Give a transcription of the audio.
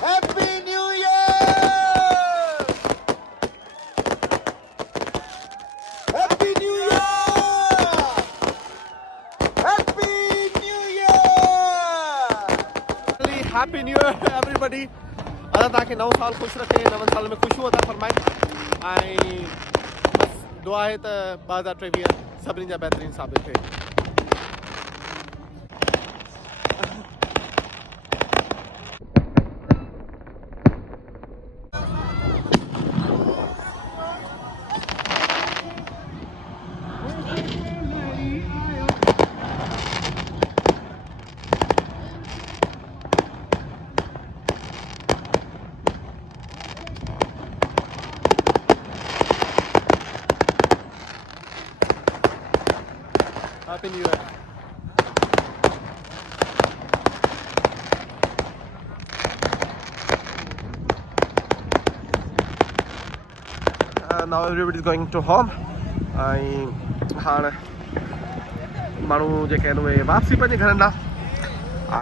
Happy New Year! Happy New Year! Happy New Year! Happy New Year, everybody. अदा तव्हांखे नओं साल ख़ुशि रखे, नवं साल में ख़ुशियूं अता फ़रमाए ऐं बसि दुआ आहे त 2023 सभिनी जा बहितरीनु साबित थिए. Happy New Year. Now everybody is going to home. ऐं हाणे माण्हू जेके आहिनि उहे वापसी पंहिंजे घरनि ॾांहुं